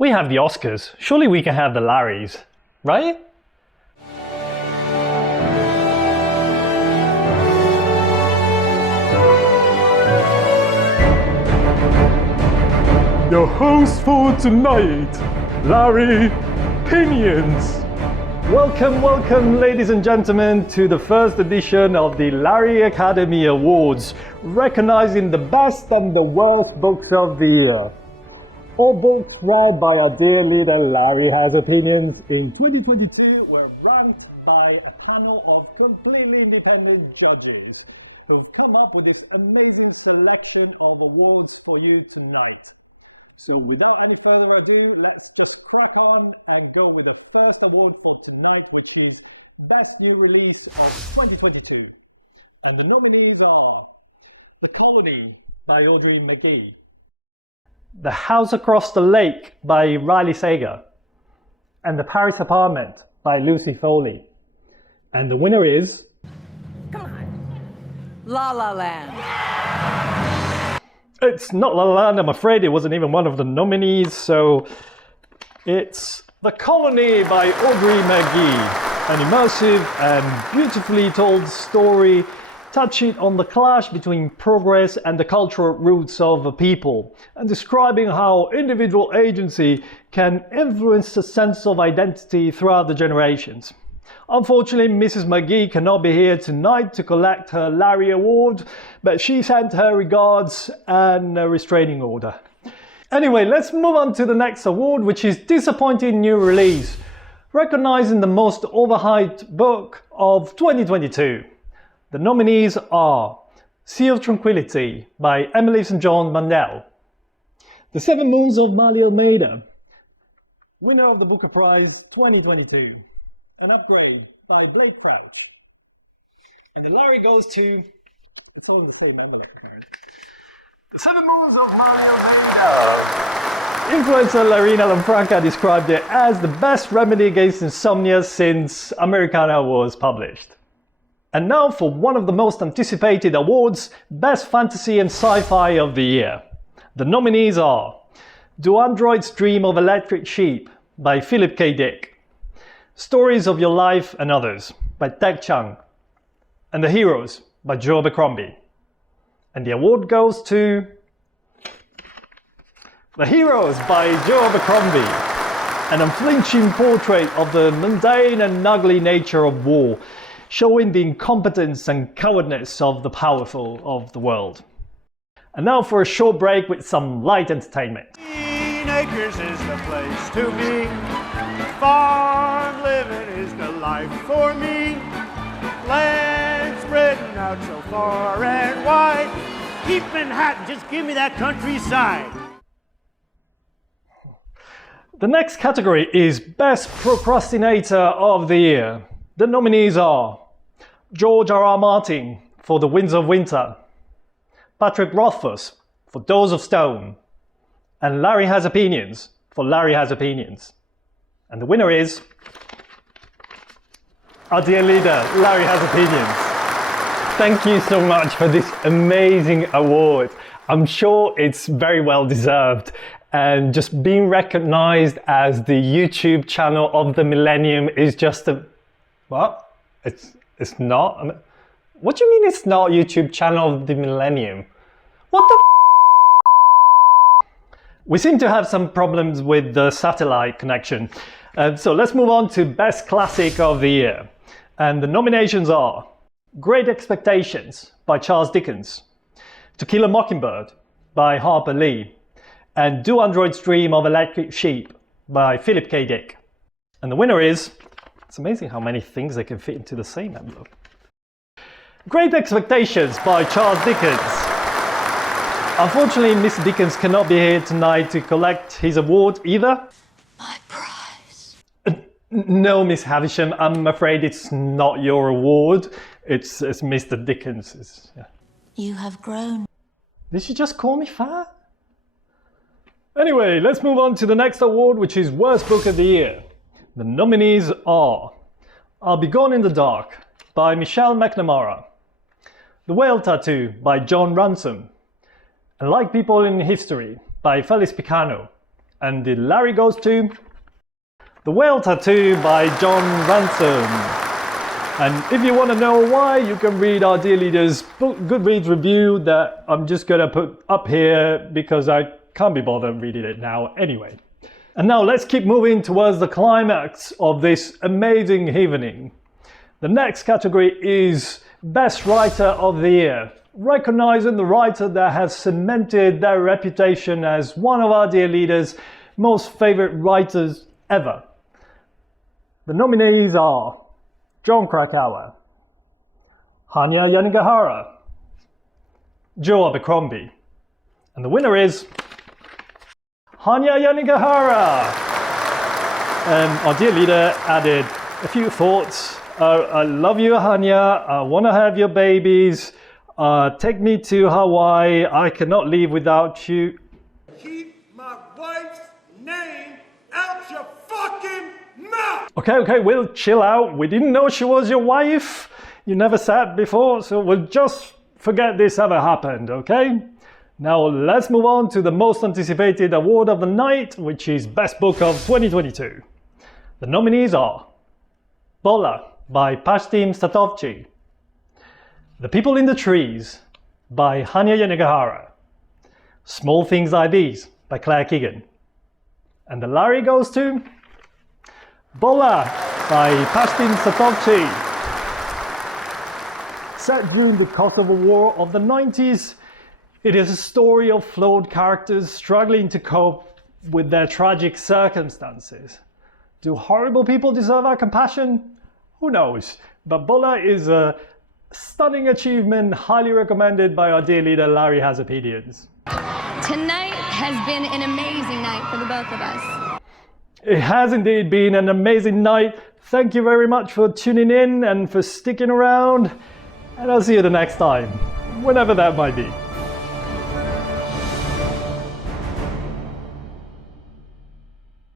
We have the Oscars, surely we can have the Larrys, right? Your host for tonight, Larry Pinions. Welcome, ladies and gentlemen, to the first edition of the Larry Academy Awards, recognizing the best and the worst books of the year. All books read by our dear leader Larry Has Opinions in 2022 were ranked by a panel of completely independent judges who've come up with this amazing selection of awards for you tonight. So without any further ado, let's just crack on and go with the first award for tonight, which is Best New Release of 2022. And the nominees are The Colony by Audrey McGee, The House Across the Lake by Riley Sager, and The Paris Apartment by Lucy Foley. And the winner is... Come on. La La Land. It's not La La Land, I'm afraid. It wasn't even one of the nominees, so it's The Colony by Audrey McGee, an immersive and beautifully told story touching on the clash between progress and the cultural roots of a people, and describing how individual agency can influence the sense of identity throughout the generations. Unfortunately, Mrs. McGee cannot be here tonight to collect her Larry Award, but she sent her regards and a restraining order. Anyway, let's move on to the next award, which is Disappointing New Release, recognizing the most overhyped book of 2022. The nominees are Sea of Tranquility by Emily St. John Mandel, The Seven Moons of Mali Almeida, winner of the Booker Prize 2022, An Upgrade by Blake Crouch. And the Larry goes to... It's all the same number. The Seven Moons of Mali Almeida. Influencer Larina Lanfranca described it as the best remedy against insomnia since Americana was published. And now for one of the most anticipated awards, Best Fantasy and Sci-Fi of the Year. The nominees are Do Androids Dream of Electric Sheep by Philip K. Dick, Stories of Your Life and Others by Tek Chang, and The Heroes by Joe Abercrombie. And the award goes to The Heroes by Joe Abercrombie, an unflinching portrait of the mundane and ugly nature of war, showing the incompetence and cowardness of the powerful of the world. And now for a short break with some light entertainment. Acres is the place to be. Farm living is the life for me. Land spreading out so far and wide. Keep Manhattan, just give me that countryside. The next category is Best Procrastinator of the Year. The nominees are George R.R. Martin for The Winds of Winter, Patrick Rothfuss for Doors of Stone, and Larry Has Opinions for Larry Has Opinions. And the winner is our dear leader, Larry Has Opinions. Thank you so much for this amazing award. I'm sure it's very well deserved. And just being recognized as the YouTube channel of the millennium is just a... What? It's not? I mean, what do you mean it's not YouTube channel of the millennium? What the We seem to have some problems with the satellite connection. So let's move on to Best Classic of the Year. And the nominations are Great Expectations by Charles Dickens, To Kill a Mockingbird by Harper Lee, and Do Androids Dream of Electric Sheep by Philip K. Dick. And the winner is... It's amazing how many things they can fit into the same envelope. Great Expectations by Charles Dickens. Unfortunately, Mr. Dickens cannot be here tonight to collect his award either. My prize. No, Miss Havisham, I'm afraid it's not your award. It's Mr. Dickens's. Yeah. You have grown. Did she just call me fat? Anyway, let's move on to the next award, which is Worst Book of the Year. The nominees are I'll Be Gone in the Dark by Michelle McNamara, The Whale Tattoo by John Ransom, and Like People in History by Felice Picano, And the Larry goes to The Whale Tattoo by John Ransom. And if you want to know why, you can read our dear leader's Goodreads review that I'm just going to put up here because I can't be bothered reading it now anyway. And now let's keep moving towards the climax of this amazing evening. The next category is Best Writer of the Year, recognizing the writer that has cemented their reputation as one of our dear leaders' most favorite writers ever. The nominees are John Krakauer, Hanya Yanagihara, Joe Abercrombie, and the winner is Hanya Yanagihara. Our dear leader added a few thoughts. I love you, Hanya. I want to have your babies. Take me to Hawaii. I cannot leave without you. Keep my wife's name out your fucking mouth! Okay, we'll chill out. We didn't know she was your wife. You never sat before, so we'll just forget this ever happened, okay? Now let's move on to the most anticipated award of the night, which is Best Book of 2022. The nominees are Bola by Pashtim Satovci, The People in the Trees by Hanya Yanagihara, Small Things Like These by Claire Keegan, and the Larry goes to Bola by Pashtim Satovci. Set during the Kosovo War of the 90s, it is a story of flawed characters struggling to cope with their tragic circumstances. Do horrible people deserve our compassion? Who knows? But Bola is a stunning achievement, highly recommended by our dear leader Larry Has Opinions. Tonight has been an amazing night for the both of us. It has indeed been an amazing night. Thank you very much for tuning in and for sticking around. And I'll see you the next time, whenever that might be.